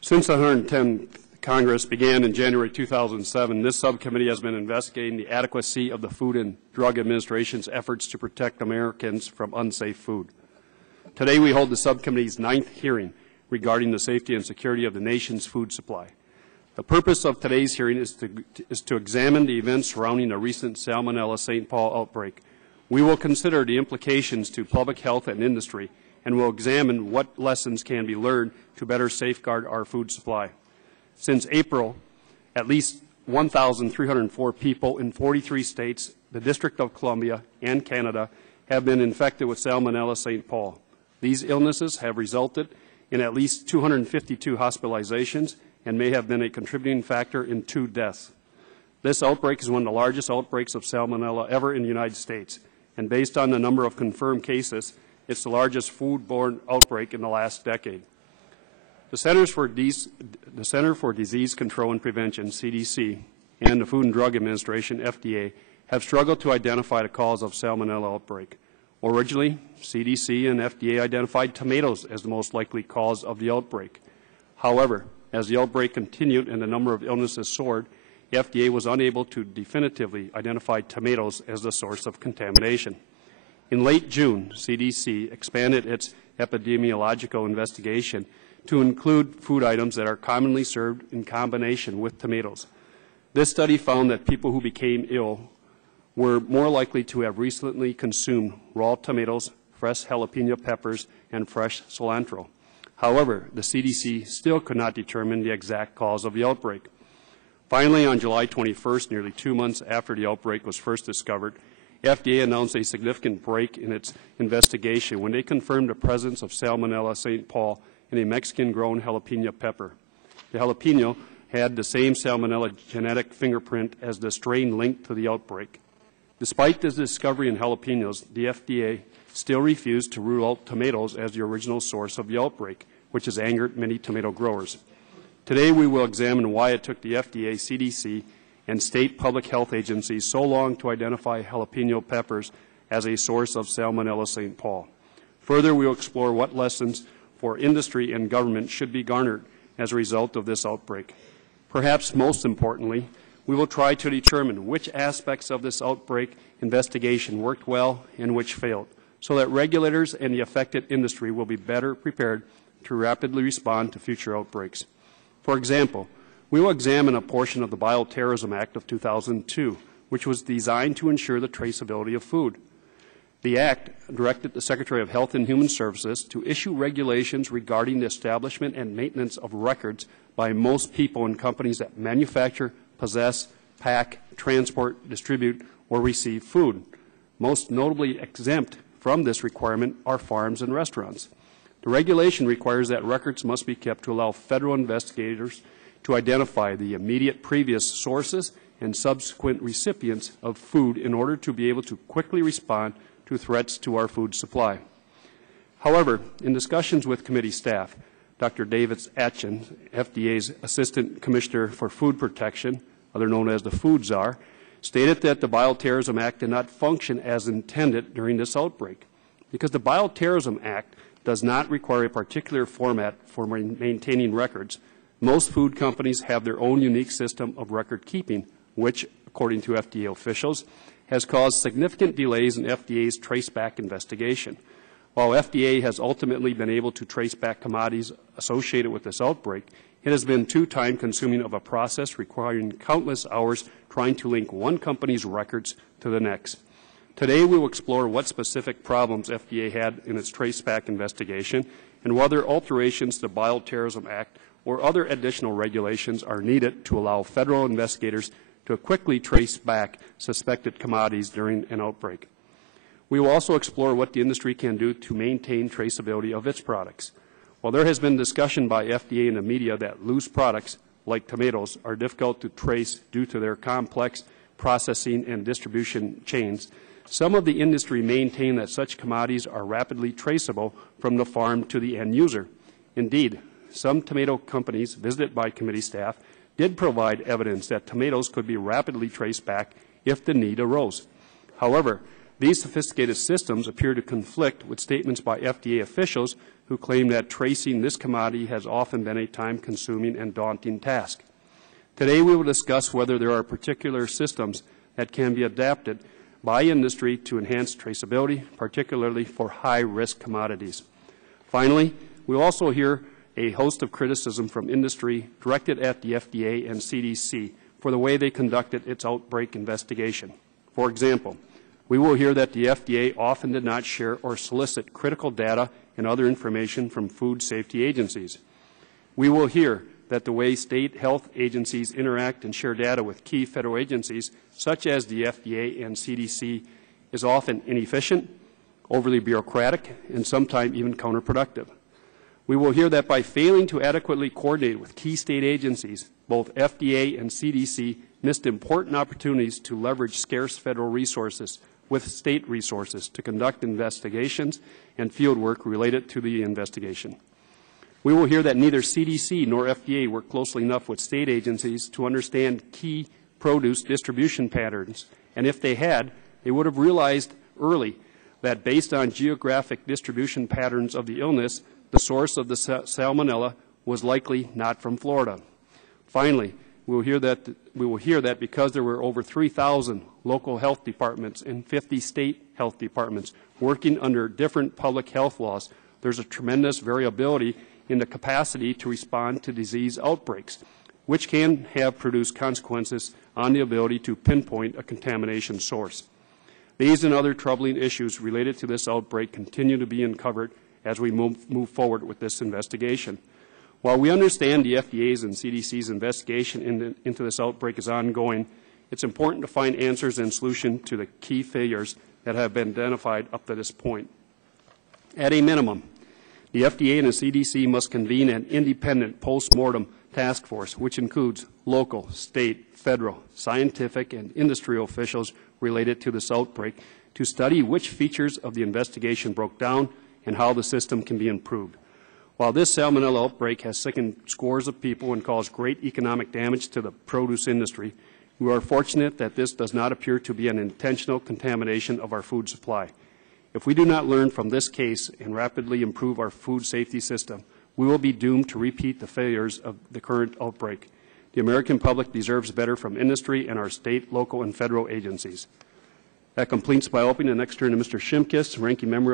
Since the 110th Congress began in January 2007, this subcommittee has been investigating the adequacy of the Food and Drug Administration's efforts to protect Americans from unsafe food. Today we hold the subcommittee's 9th hearing regarding the safety and security of the nation's food supply. The purpose of today's hearing is to examine the events surrounding the recent Salmonella St. Paul outbreak. We will consider the implications to public health and industry, and will examine what lessons can be learned to better safeguard our food supply. Since April, at least 1,304 people in 43 states, the District of Columbia, and Canada have been infected with Salmonella St. Paul. These illnesses have resulted in at least 252 hospitalizations and may have been a contributing factor in 2 deaths. This outbreak is one of the largest outbreaks of Salmonella ever in the United States, and based on the number of confirmed cases, it's the largest foodborne outbreak in the last decade. The Center for Disease Control and Prevention, CDC, and the Food and Drug Administration, FDA, have struggled to identify the cause of Salmonella outbreak. Originally, CDC and FDA identified tomatoes as the most likely cause of the outbreak. However, as the outbreak continued and the number of illnesses soared, the FDA was unable to definitively identify tomatoes as the source of contamination. In late June, CDC expanded its epidemiological investigation to include food items that are commonly served in combination with tomatoes. This study found that people who became ill were more likely to have recently consumed raw tomatoes, fresh jalapeno peppers, and fresh cilantro. However, the CDC still could not determine the exact cause of the outbreak. Finally, on July 21st, nearly 2 months after the outbreak was first discovered, FDA announced a significant break in its investigation when they confirmed the presence of Salmonella St. Paul in a Mexican-grown jalapeno pepper. The jalapeno had the same Salmonella genetic fingerprint as the strain linked to the outbreak. Despite this discovery in jalapenos, the FDA still refused to rule out tomatoes as the original source of the outbreak, which has angered many tomato growers. Today we will examine why it took the FDA, CDC, and state public health agencies so long to identify jalapeno peppers as a source of Salmonella St. Paul. Further, we will explore what lessons for industry and government should be garnered as a result of this outbreak. Perhaps most importantly, we will try to determine which aspects of this outbreak investigation worked well and which failed, so that regulators and the affected industry will be better prepared to rapidly respond to future outbreaks. For example, we will examine a portion of the Bioterrorism Act of 2002, which was designed to ensure the traceability of food. The Act directed the Secretary of Health and Human Services to issue regulations regarding the establishment and maintenance of records by most people and companies that manufacture, possess, pack, transport, distribute, or receive food. Most notably exempt from this requirement are farms and restaurants. The regulation requires that records must be kept to allow federal investigators to identify the immediate previous sources and subsequent recipients of food in order to be able to quickly respond to threats to our food supply. However, in discussions with committee staff, Dr. David Atchin, FDA's Assistant Commissioner for Food Protection, otherwise known as the Food Czar, stated that the Bioterrorism Act did not function as intended during this outbreak because the Bioterrorism Act does not require a particular format for maintaining records. Most food companies have their own unique system of record keeping, which, according to FDA officials, has caused significant delays in FDA's traceback investigation. While FDA has ultimately been able to trace back commodities associated with this outbreak, it has been too time-consuming of a process requiring countless hours trying to link one company's records to the next. Today we will explore what specific problems FDA had in its traceback investigation and whether alterations to the Bioterrorism Act or other additional regulations are needed to allow federal investigators to quickly trace back suspected commodities during an outbreak. We will also explore what the industry can do to maintain traceability of its products. While there has been discussion by FDA and the media that loose products, like tomatoes, are difficult to trace due to their complex processing and distribution chains, some of the industry maintain that such commodities are rapidly traceable from the farm to the end user. Indeed, some tomato companies visited by committee staff did provide evidence that tomatoes could be rapidly traced back if the need arose. However, These sophisticated systems appear to conflict with statements by FDA officials who claim that tracing this commodity has often been a time-consuming and daunting task. Today we will discuss whether there are particular systems that can be adapted by industry to enhance traceability, particularly for high-risk commodities. Finally, we will also hear a host of criticism from industry directed at the FDA and CDC for the way they conducted its outbreak investigation. For example, we will hear that the FDA often did not share or solicit critical data and other information from food safety agencies. We will hear that the way state health agencies interact and share data with key federal agencies, such as the FDA and CDC, is often inefficient, overly bureaucratic, and sometimes even counterproductive. We will hear that by failing to adequately coordinate with key state agencies, both FDA and CDC missed important opportunities to leverage scarce federal resources with state resources to conduct investigations and field work related to the investigation. We will hear that neither CDC nor FDA worked closely enough with state agencies to understand key produce distribution patterns, and if they had, they would have realized early that based on geographic distribution patterns of the illness, the source of the Salmonella was likely not from Florida. Finally, we will hear that because there were over 3,000 local health departments and 50 state health departments working under different public health laws, there's a tremendous variability in the capacity to respond to disease outbreaks, which can have produced consequences on the ability to pinpoint a contamination source. These and other troubling issues related to this outbreak continue to be uncovered as we move forward with this investigation. While we understand the FDA's and CDC's investigation into this outbreak is ongoing, it's important to find answers and solutions to the key failures that have been identified up to this point. At a minimum, the FDA and the CDC must convene an independent post-mortem task force, which includes local, state, federal, scientific, and industrial officials related to this outbreak, to study which features of the investigation broke down and how the system can be improved. While this Salmonella outbreak has sickened scores of people and caused great economic damage to the produce industry, we are fortunate that this does not appear to be an intentional contamination of our food supply. If we do not learn from this case and rapidly improve our food safety system, we will be doomed to repeat the failures of the current outbreak. The American public deserves better from industry and our state, local, and federal agencies. That completes my opening. The next turn to Mr. Shimkus, Ranking Member